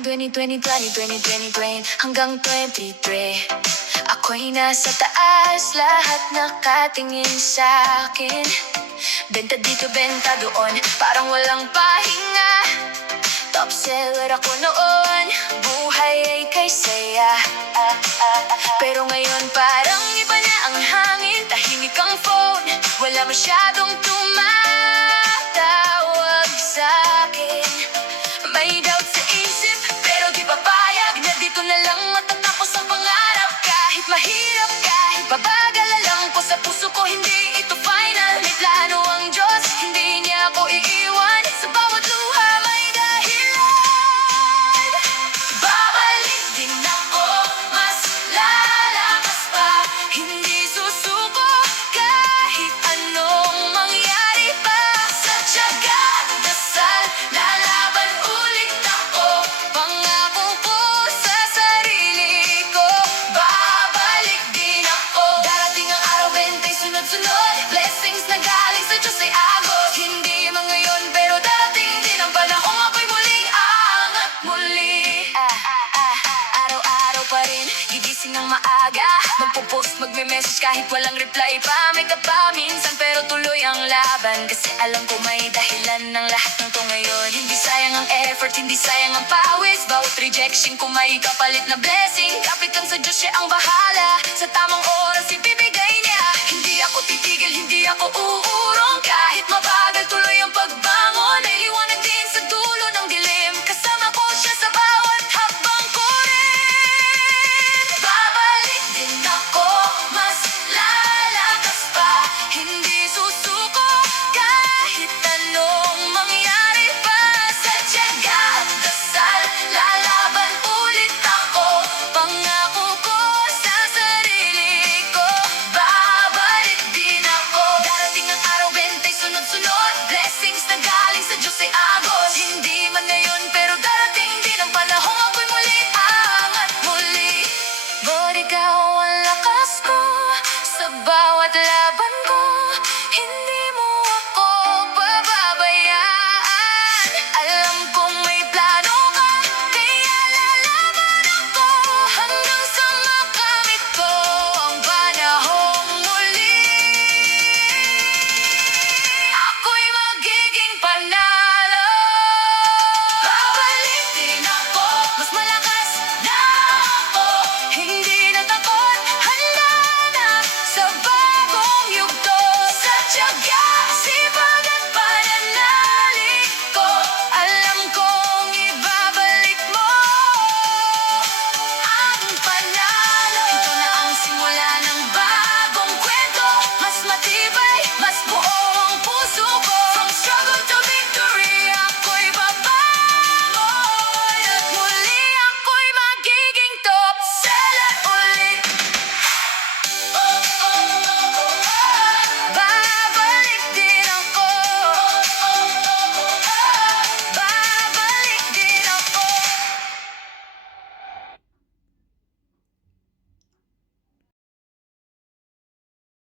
2020 hanggang 23. Ako'y nasa taas, lahat nakatingin sa'kin. Benta dito, benta doon, parang walang pahinga. Top seller ako noon, buhay ay kay saya. Pero ngayon parang iba na ang hangin, tahimik ang phone, wala masyadong tumatawag sa'kin. May doubt sa isip, pero di papayag na dito na lang matatapos ang pangarap. Kahit mahirap, kahit pabagal, alam ko sa puso ko hindi ito final. May plano ang Diyos, hindi niya ako iiwan. Sa bawat luha may dahilan. Babalik din ako, mas lalakas pa. Hindi susuko kahit anong mangyari pa. Sa tiyaga at dasal, lalaban ulit ako. Pangako ko sa sarili ko, babalik din ako. Darating ang araw, 20 sunod-sunod. Blessings na galing sa Diyos ay agos. Hindi man ngayon pero darating din ang panahon ako'y muling aangat muli. Araw-araw pa rin, gigising ng maaga. Magpo-post, magme-message kahit walang reply pa. May kaba minsan pero tuloy ang laban. Kasi alam ko may dahilan ng lahat ng to ngayon. Hindi sayang ang effort, hindi sayang ang pawis. Bawat rejection ko may kapalit na blessing. Kapit lang sa Diyos, siya ang bahala. Sa tamang oras ibibigay niya. Hindi ako titigil, hindi ako uurong. Kahit mabagal, tuloy ang